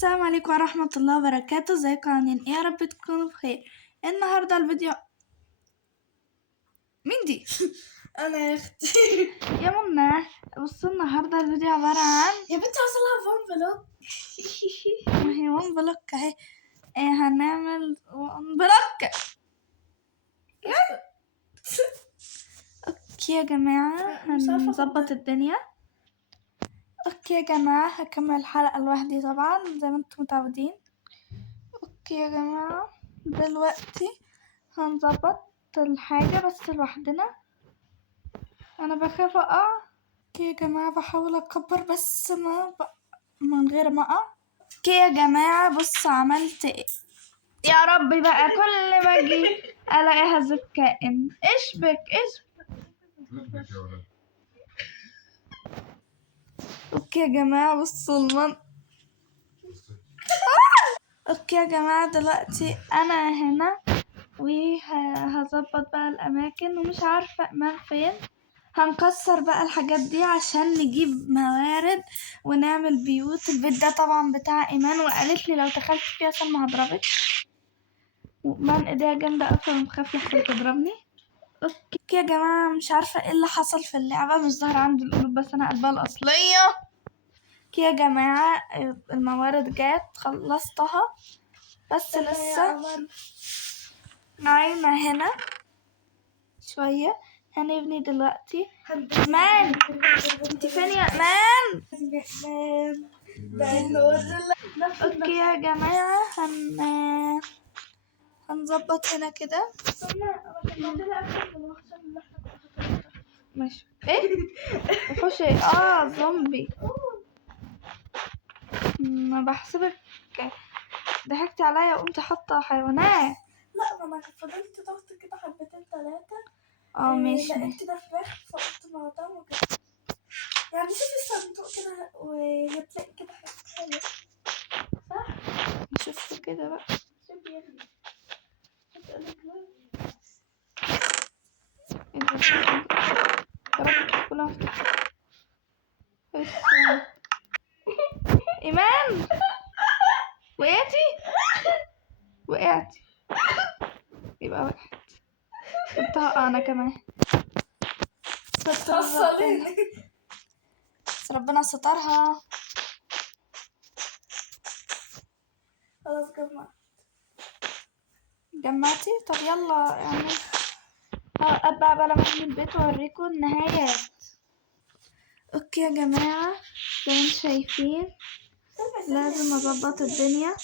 السلام عليكم ورحمة الله وبركاته. ازيكم عاملين ايه؟ يا رب تكونوا بخير. النهاردة الفيديو مين دي؟ انا يا اختي. يا منى بصوا، النهاردة الفيديو عبارة عن يا بنتي وصلها فون بلوك. ما هي وان بلوك اهي. هنعمل وان بلوك. اوكي يا جماعة، هنظبط الدنيا. اوكي يا جماعة، هكمل الحلقة لوحدي طبعا زي ما انتم متعودين. اوكي يا جماعة، دلوقتي هنظبط الحاجة بس لوحدنا. انا بخاف اقع. اوكي يا جماعة، بحاول اكبر بس من غير ما اقع. اوكي يا جماعة، بص عملت ايه. يا ربي بقى، كل ما اجي الاقي هزف كائن. اشبك. اوكي يا جماعة، بصوا اوكي يا جماعة، دلوقتي انا هنا وهظبط بقى الاماكن ومش عارفة امان فين. هنكسر بقى الحاجات دي عشان نجيب موارد ونعمل بيوت. البيت ده طبعا بتاع ايمان، وقالت لي لو دخلت فيها سلمى هضربك. ومان ايديها جامدة اصلا ومخاف لحسن تضربني. اوكي يا جماعة، مش عارفة ايه اللي حصل في اللعبة، مش ظاهر عندي القلوب بس انا قلبها الاصلية. اوكي يا جماعة، الموارد جات خلصتها بس لسه نايمة هنا شوية. هنبني دلوقتي. امان، انت فين يا امان؟ اوكي يا جماعة، هنظبط هنا كده. ماشي. ايه وحوش ايه؟ زومبي. ما بحسبك ضحكتي عليا وقمت حاطة حيوانات. لا، ما انا فضلت ضغط كده حبتين ثلاثة. ماشي. لقيت كده فراخ فقلت موتهم وكده. يعني شوفي الصندوق كده وهتلاقي كده حاجة حلوة. صح؟ نشوفه كده بقى. شوفي يا ابني. هتقولك لا. ايه ده؟ يا رب كلها افتح. ايمان، وقعتي. يبقى وقعت. كنت هقع انا كمان. فصليني. بس ربنا سترها. خلاص جمعتي؟ طب يلا يعني ابقى بقى لما اجي البيت واوريكم النهايات. اوكي يا جماعة، زي ما انتم شايفين لازم اظبط الدنيا.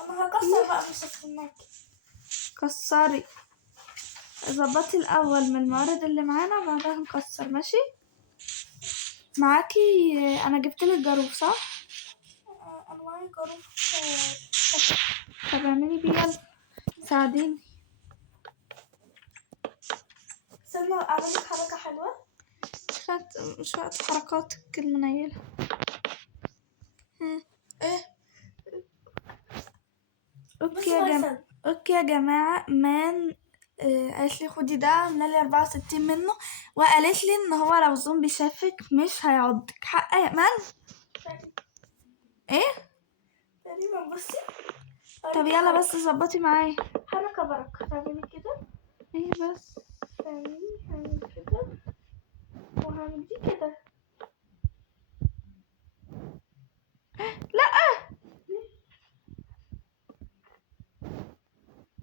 انا هكسر بقى، مش هستناكي. كسري. ظبطي الاول من الموارد اللي معانا وبعدها نكسر. ماشي معاكي؟ انا جبتلك جاروف صح؟ انا معايا جاروف. طب اعملي بيه، يلا ساعديني. سلمى اعملك حركة حلوة. مش وقت حركاتك المنيلة. ايه؟ اوكي يا جماعة، مان قالت لي خدي ده، عاملالي 64 منه، وقالت لي ان هو لو زومبي شافك مش هيعضك. حق يا مان؟ ايه؟ تقريبا. بصي. طب يلا بس ظبطي معايا. حركة بركة. تعملي كده. ايه بس؟ هعمل كده وهعمل دي كده. لا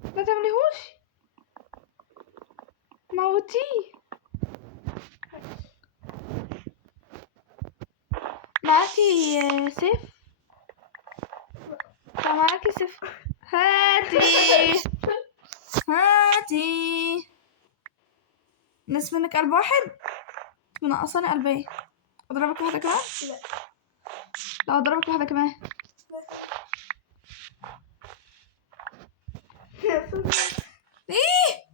ما تعمليهوش، موتيه. معاكي سيف؟ طب معاكي سيف؟ هاتي نصف منك قلب واحد، منقصاني قلبين. اضربك واحدة كمان؟ لا اضربك واحدة كمان. ايه؟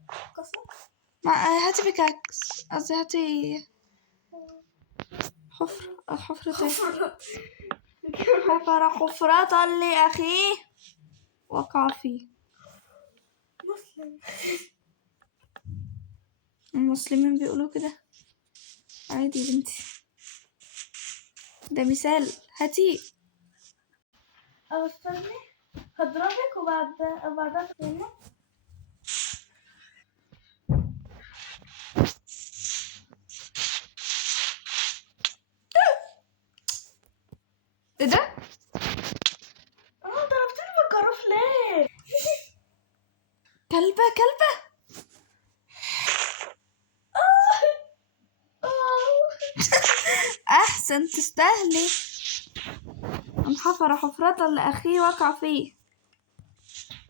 هاتي بيكاكس، قصدي هاتي حفرة حفرة لأخيه وقع فيه. المسلمين بيقولوا كده عادي يا بنتي. ده مثال. هاتي. أو استني هضربك وبعدها تاني. ايه ده؟ ضربتني بالجرف ليه؟ كلبة كلبة. احسن تستاهلي. انحفر حفرة لأخيه وقع فيه.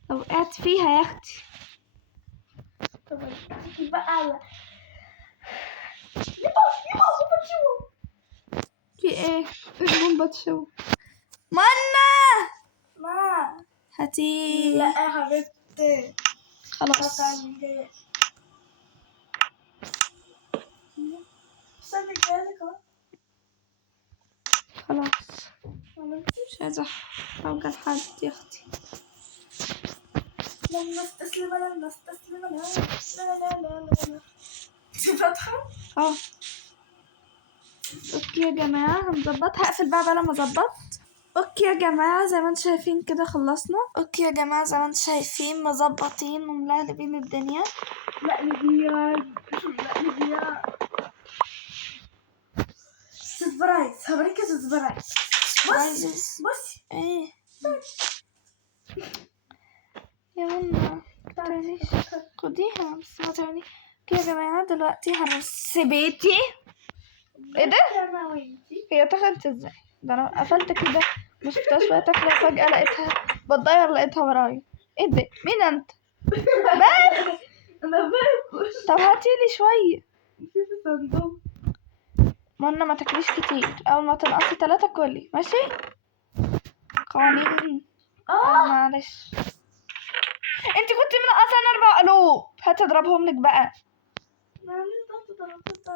لو وقعت فيها يا اختي. طب بقى على يبا بتشوف. في ايه؟ ايه بتشو منا. ما هاتي. لا يا حبيبتي خلاص استني جايلك اهو. خلاص مش عايزة اوجع حد يا اختي. لما استسلم لا لا لا لا لا. فاتحة؟ اه اوكي يا جماعة هنظبط. هقفل بقى لما اظبط. اوكي يا جماعة زي ما انتم شايفين كده خلصنا. اوكي يا جماعة زي ما انتم شايفين مظبطين وملهلبين الدنيا. لا لبيان لا لبيان. سبرايز هوريك سبرايز. بصي ايه يا ماما تعالي خديها بس ما تعملي. اوكي يا جماعة دلوقتي هنرص بيتي. ايه ده؟ انا وانتي هي دخلت ازاي؟ ده انا قفلت كده ما شفتهاش وهي داخلة فجأة لقيتها بتضير لقيتها ورايا. ايه ده؟ مين انت؟ انا باكل. طب هاتيلي شوية. في صندوق. منى ما تاكليش كتير. اول ما تنقصي 3 كلي ماشي. قوانين. معلش انت كنت منقصة 4 قلوب. هتضربهم لك بقى. معلش ضربت